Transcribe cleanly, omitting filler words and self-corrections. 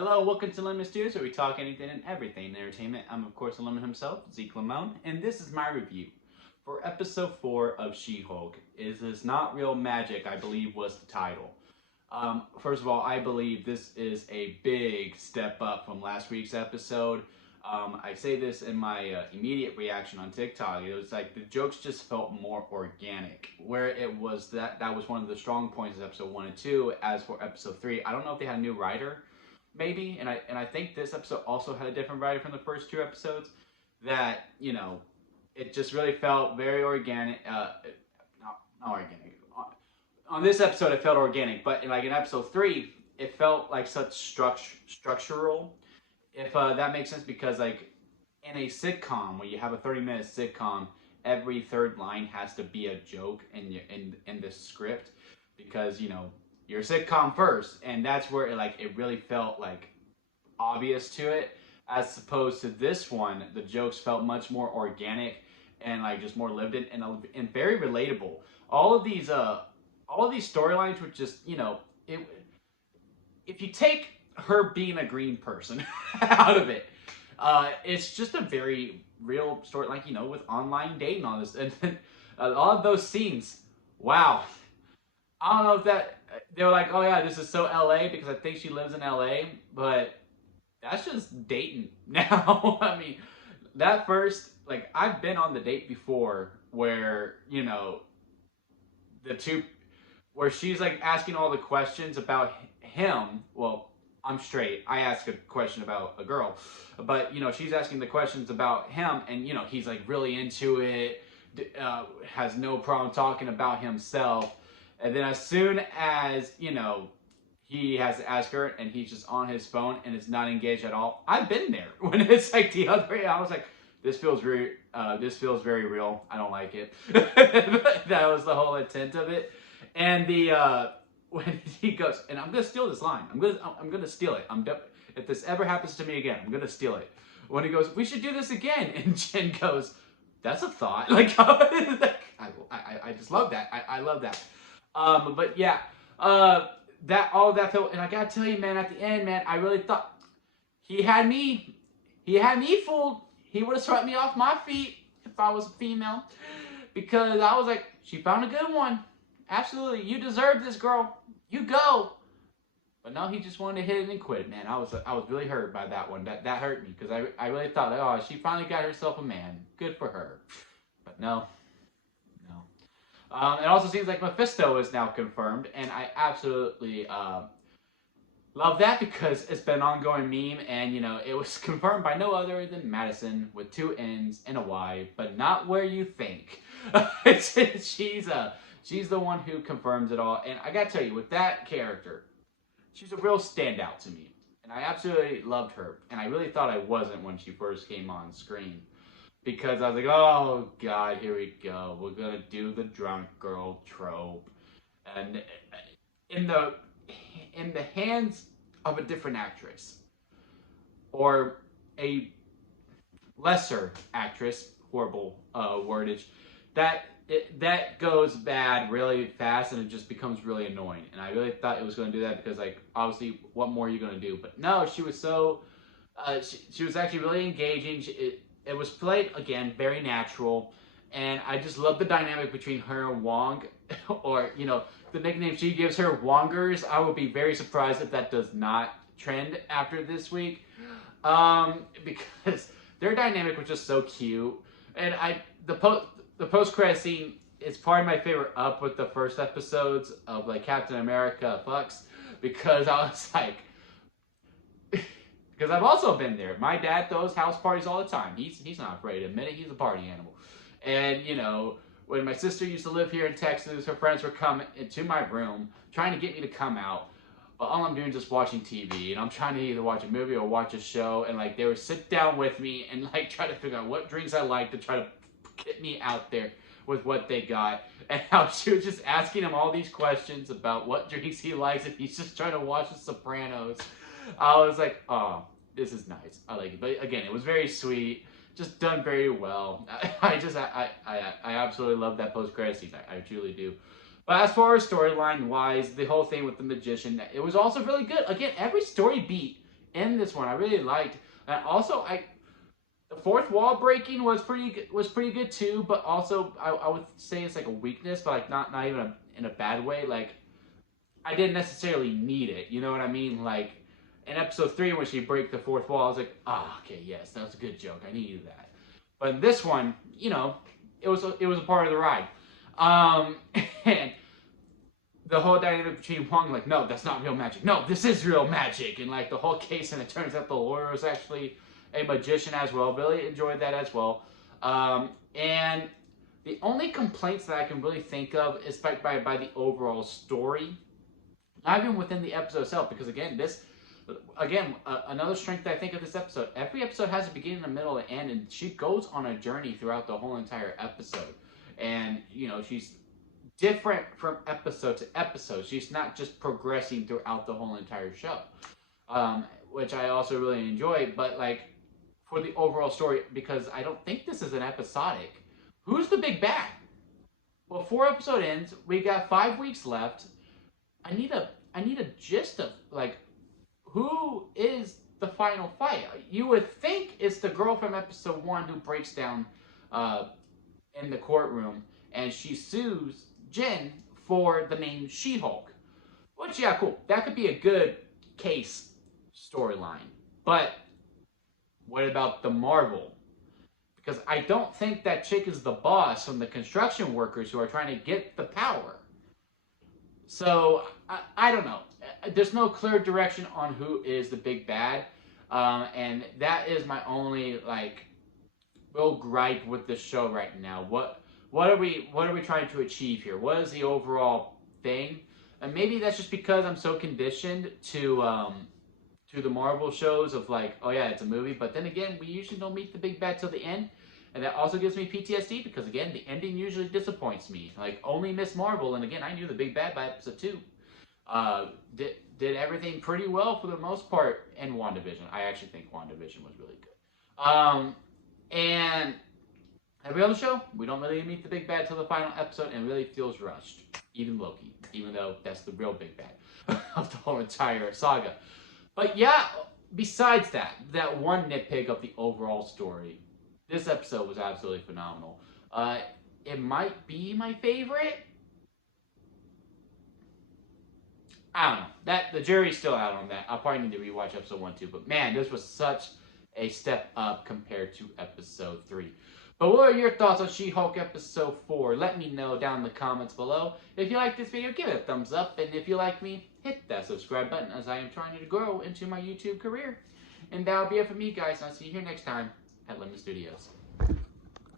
Hello, welcome to Lemon Stews, where we talk anything and everything in entertainment. I'm, of course, the Lemon himself, Zeke Lemon, and this is my review for episode 4 of She-Hulk. Is This Not Real Magic, I believe, was the title. First of all, I believe this is a big step up from last week's episode. I say this in my immediate reaction on TikTok. It was like the jokes just felt more organic. Where it was that was one of the strong points of episode 1 and 2. As for episode 3, I don't know if they had a new writer, maybe, and I think this episode also had a different writer from the first 2 episodes. That it just really felt very organic. Not organic. On this episode, it felt organic, but in episode 3, it felt like such structural. If that makes sense, because in a sitcom, when you have a 30-minute sitcom, every third line has to be a joke in the script, because you're a sitcom first, and that's where it really felt obvious to it, as opposed to this one. The jokes felt much more organic and just more lived in and very relatable. All of these storylines were just if you take her being a green person out of it, it's just a very real story, with online dating, all this, and all of those scenes. Wow, I don't know if they were like, oh yeah, this is so LA, because I think she lives in LA, but that's just dating now. I mean, that first, I've been on the date before where the two, where she's asking all the questions about him. Well, I'm straight. I ask a question about a girl, but she's asking the questions about him, and he's really into it, has no problem talking about himself, and then as soon as he has to ask her, and he's just on his phone and it's not engaged at all. I've been there when it's the other way. I was like, this feels very real. I don't like it. That was the whole intent of it. And the when he goes, and I'm gonna steal this line. I'm gonna steal it. If this ever happens to me again, I'm gonna steal it. When he goes, we should do this again, and Jen goes, that's a thought. I just love that. I love that. But yeah, that all that felt, and I gotta tell you, man, at the end, man, I really thought he had me fooled. He would have swept me off my feet if I was a female, because I was like, she found a good one. Absolutely, you deserve this, girl. You go. But no, he just wanted to hit it and quit it, man. I was really hurt by that one. That hurt me, because I really thought, oh, she finally got herself a man. Good for her. But no. It also seems like Mephisto is now confirmed, and I absolutely love that, because it's been an ongoing meme, and it was confirmed by no other than Madison, with 2 N's and a Y, but not where you think. She's the one who confirms it all, and I gotta tell you, with that character, she's a real standout to me, and I absolutely loved her, and I really thought I wasn't when she first came on screen. Because I was like, oh god, here we go. We're gonna do the drunk girl trope, and in the hands of a different actress, or a lesser actress, horrible wordage, that goes bad really fast, and it just becomes really annoying. And I really thought it was going to do that, because obviously, what more are you going to do? But no, she was so she was actually really engaging. It was played, again, very natural, and I just love the dynamic between her and Wong, or, the nickname she gives her, Wongers. I would be very surprised if that does not trend after this week, because their dynamic was just so cute. And the post-credit scene is probably my favorite, up with the first episodes of, Captain America Fucks, because I was like, because I've also been there. My dad throws house parties all the time. He's not afraid to admit it. He's a party animal. And, when my sister used to live here in Texas, her friends were coming into my room, trying to get me to come out. But all I'm doing is just watching TV. And I'm trying to either watch a movie or watch a show. And, they would sit down with me and, try to figure out what drinks I like, to try to get me out there with what they got. And how she was just asking him all these questions about what drinks he likes, and he's just trying to watch The Sopranos. I was like, oh, this is nice. I like it. But again, it was very sweet. Just done very well. I absolutely love that post-credit scene. I truly do. But as far as storyline-wise, the whole thing with the magician, it was also really good. Again, every story beat in this one I really liked. And also, the fourth wall breaking was pretty good too. But also, I would say it's like a weakness, but like not even in a bad way. Like I didn't necessarily need it. You know what I mean? Like in episode 3 when she break the fourth wall, I was like, okay, yes, that was a good joke. I needed that. But in this one, you know, it was a part of the ride. And the whole dynamic between Wong, like, no, that's not real magic. No, this is real magic. And like the whole case, and it turns out the lawyer was actually a magician as well. Really enjoyed that as well. And the only complaints that I can really think of is by the overall story, not even within the episode itself, because another strength that I think of this episode, every episode has a beginning, a middle, and an end, and she goes on a journey throughout the whole entire episode. And, you know, she's different from episode to episode. She's not just progressing throughout the whole entire show, which I also really enjoy. But, like, for the overall story, because I don't think this is an episodic, who's the big bad? Well, 4 episode ends. We got 5 weeks left. I need a gist of, like, who is the final fight? You would think it's the girl from episode 1 who breaks down in the courtroom, and she sues Jen for the name She-Hulk. Which, yeah, cool. That could be a good case storyline. But what about the Marvel? Because I don't think that chick is the boss from the construction workers who are trying to get the power. So, I don't know. There's no clear direction on who is the big bad. And that is my only, like, real gripe with the show right now. What are we trying to achieve here? What is the overall thing? And maybe that's just because I'm so conditioned to the Marvel shows of like, oh yeah, it's a movie. But then again, we usually don't meet the big bad till the end. And that also gives me PTSD because, again, the ending usually disappoints me. Like, only Miss Marvel, and again, I knew the big bad by episode 2. Did everything pretty well for the most part in WandaVision. I actually think WandaVision was really good. And every other show, we don't really meet the big bad till the final episode, and it really feels rushed. Even Loki, even though that's the real big bad of the whole entire saga. But yeah, besides that one nitpick of the overall story, this episode was absolutely phenomenal. It might be my favorite. I don't know. The jury's still out on that. I'll probably need to rewatch episode 1 too. But man, this was such a step up compared to episode 3. But what are your thoughts on She-Hulk episode 4? Let me know down in the comments below. If you like this video, give it a thumbs up. And if you like me, hit that subscribe button, as I am trying to grow into my YouTube career. And that'll be it for me, guys. I'll see you here next time at Lemon Studios.